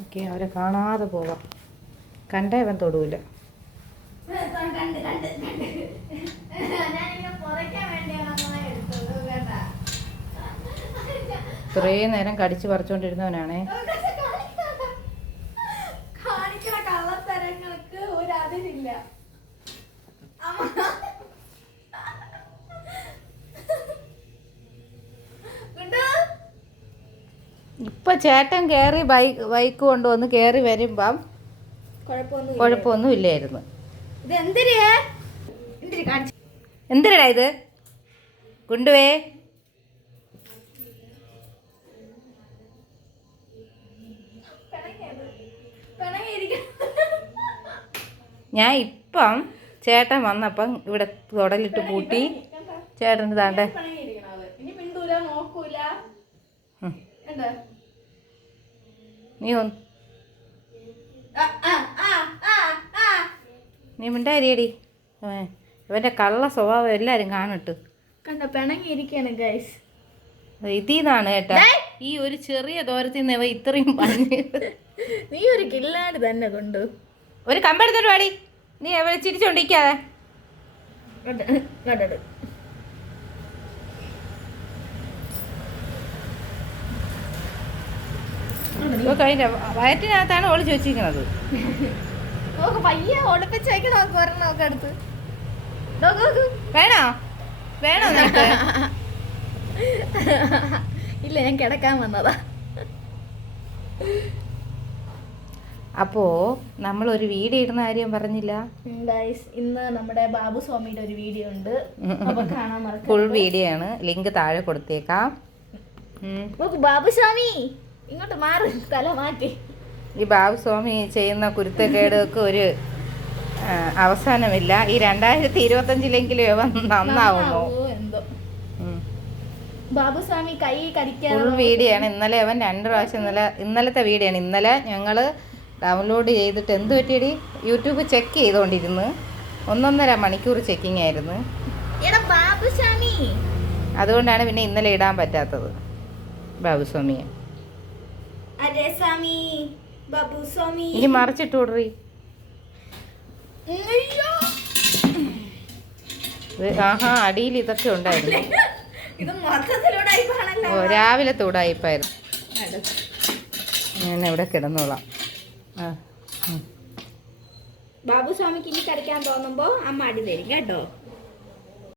Okay, അവരെ കാണാതെ പോവാം. കണ്ടേ അവൻ തൊടൂല. ഇത്രയും നേരം കടിച്ചു പറിച്ചോണ്ടിരുന്നവനാണേ. ഇപ്പൊ ചേട്ടൻ കേറി ബൈക്ക് കൊണ്ടുവന്ന് കേറി വരുമ്പം കുഴപ്പമൊന്നും ഇല്ലായിരുന്നു. എന്തിനാ ഇത് കൊണ്ടുവേ? ഞാൻ ഇപ്പം ചേട്ടൻ വന്നപ്പം ഇവിടെ തുടലിട്ട് പൂട്ടി. ചേട്ടൻ താണ്ടെ നീ മിണ്ടായിരിയടി. ഇവന്റെ കള്ള സ്വഭാവം എല്ലാരും കാണട്ട്. ഇതിന്നാണ് കേട്ടാ ഈ ഒരു ചെറിയ ദൂരത്തിൽ നിന്ന് ഇത്രയും പറഞ്ഞു. നീ ഒരു കില്ലാടി തന്നെ കൊണ്ട് ഒരു കമ്പെടുത്തിട്ട് പാടി. നീ എവിടെ ചിരിച്ചോണ്ടിരിക്കാതെ. വയറ്റിനകത്താണ് ഒളിച്ചു വെച്ചിരിക്കുന്നത്. വേണോ വേണോ നിനക്ക്? ഇല്ല, ഞാൻ കിടക്കാൻ വന്നതാ. അപ്പോ നമ്മളൊരു വീഡിയോ ഇടുന്ന കാര്യം പറഞ്ഞില്ല. ഇന്ന് നമ്മുടെ ബാബു സ്വാമിയുടെ ഒരു വീഡിയോ ഉണ്ട്, ഫുൾ വീഡിയോ ആണ്. ലിങ്ക് താഴെ കൊടുത്തേക്കാം. ബാബു സ്വാമി ഇങ്ങോട്ട് മാറി, തല മാറ്റി. ഈ ബാബു സ്വാമി ചെയ്യുന്ന കുരുത്തക്കേടുകൾക്ക് ഒരു അവസാനമില്ല. ഈ 2025 നന്നാവുമോ എന്തോ. ബാബു സ്വാമി കൈ കടിക്കാൻ ഫുൾ വീഡിയോ ആണ്. ഇന്നലെ അവൻ 2 പ്രാവശ്യം ഇന്നലത്തെ വീഡിയോ ആണ്. ഇന്നലെ ഞങ്ങൾ ഡൗൺലോഡ് ചെയ്തിട്ട് എന്ത് പറ്റിയടി, യൂട്യൂബ് ചെക്ക് ചെയ്തുകൊണ്ടിരുന്നു. 1.5 മണിക്കൂർ ചെക്കിങ് ആയിരുന്നു. അതുകൊണ്ടാണ് പിന്നെ ഇന്നലെ ഇടാൻ പറ്റാത്തത്. ബാബുസ്വാമിയെ ഇനി മറിച്ചിട്ട് വിടറി. ആഹാ, അടിയിൽ ഇതൊക്കെ ഉണ്ടായിരുന്നു. രാവിലെ തൂടായിപ്പായിരുന്നു. ഞാൻ ഇവിടെ കിടന്നോളാം. ബാബു സ്വാമിക്ക് ഇനി കളിക്കാൻ തോന്നുമ്പോ അമ്മ അടി തരും കേട്ടോ.